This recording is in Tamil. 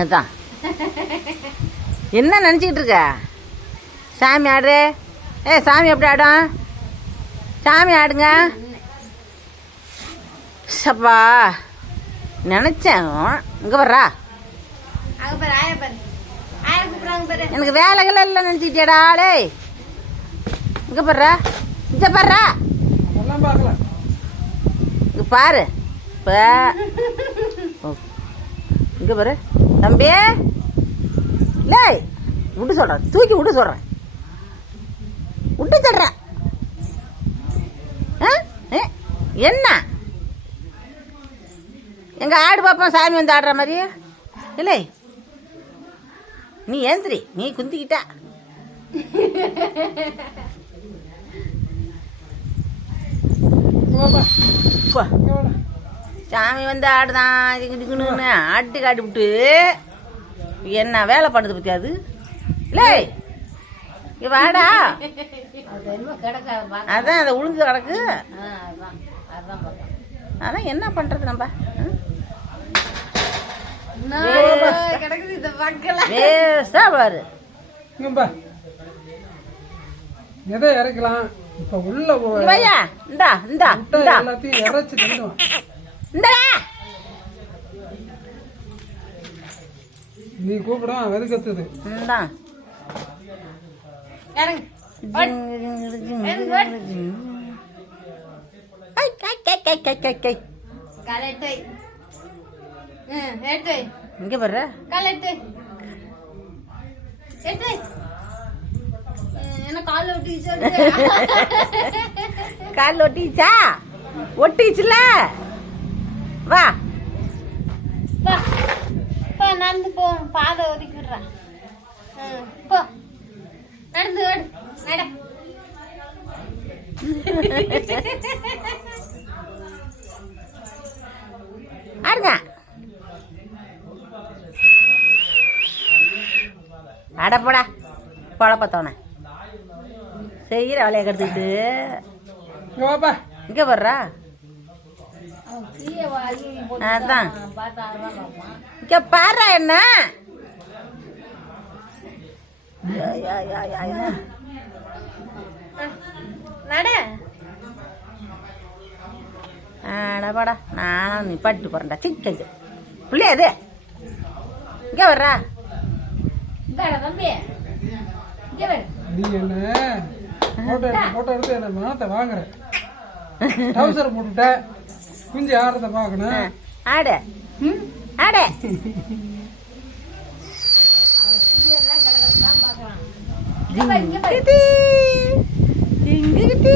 அதான் என்ன நினச்சிக்கிட்டு இருக்க? சாமி ஆடு. சாமி எப்படி ஆடும்? சாமி ஆடுங்க. சப்பா நினச்சேன். இங்கே வர்றா. எனக்கு வேலைகள் எல்லாம் நினச்சிக்கிட்டியாடா ஆளே. இங்கே பாடுறா. இங்கே பாடுறா. இங்கே பாரு. இப்போ இங்கே பாரு தம்பி. இல்லை விட்டு சொல்கிறேன். தூக்கி விட்டு சொல்கிறேன். விட்டு சொல்கிறேன். என்ன எங்க ஆடு பாப்போம் சாமி வந்து ஆடுற மாதிரி இல்லை. நீ ஏந்திரி. நீ குந்திக்கிட்ட. சாமி வந்து ஆடுதான். ஆட்டு காட்டி விட்டு என்ன வேலை பண்ணுது பத்தியா? அது இல்லை வாடா. அதான் அதை உளுந்து கிடக்கு. அதான் என்ன பண்றது நம்ம? பாரு எதை இறக்கலாம் இப்ப உள்ள பையா. இந்தா இந்தா எல்லாத்தையும் இறைச்சு இந்த நீ கூப்பிடும் வெதுக்கத்துது. இங்க வர்ற கால் ஒட்டிச்சா? ஒட்டிச்சுல. வா நடந்து போ. பாதை ஒதுக்கி விடுறேன். போ நடந்து நட. ஆடுங்க. அடப்படா குழப்பத்தோன செய்யற வேலையை கெடுத்துக்கிட்டு இங்க வர்றா. அதான் இங்க பாரு. என்ன அடப்படா நானும் நிப்பாட்டு போறேன்டா. சிக்கல் பிள்ளைய அது இங்க வர்றா. நீ என்ன போட்டோ எடுத்து என்ன மாத்த வாங்குற? டவுசர் போட்டுட்ட குஞ்சு ஆடுறத பாக்கணும். ஆடு ஆடு. இங்கிட்டு